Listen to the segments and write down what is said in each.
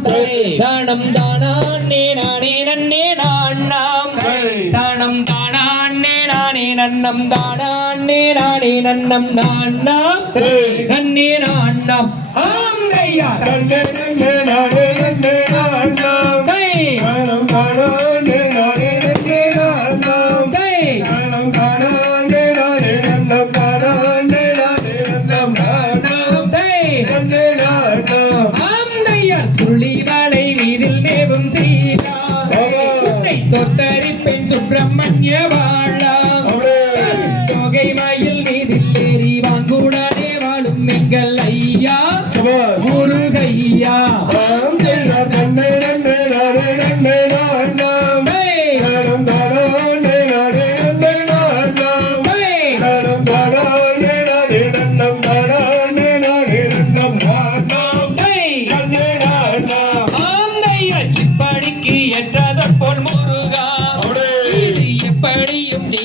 தானம் தானே நானே நன்னே நான்னாம் தானம் தானே நானே நன்னம். தானே நானே நன்னம் நான்னாம் நன்னே நான்னாம் ஐயா. நன்னே நானே நன்னே நான்னாம் தானம் தானே சுப்பிரமணிய வாழா தொகை மயில் மீதில் தெரிவான் கூடலே வாழும் எங்கள் ஐயா. முருகையா Por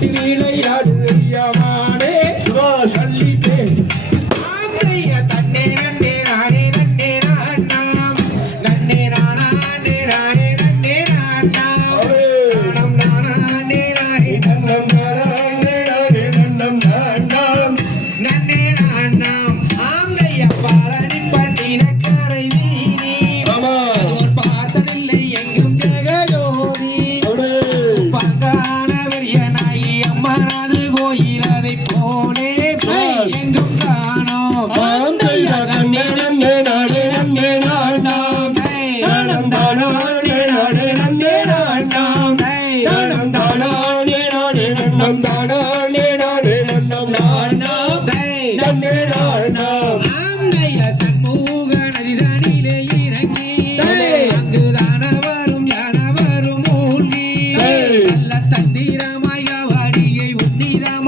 You. le vida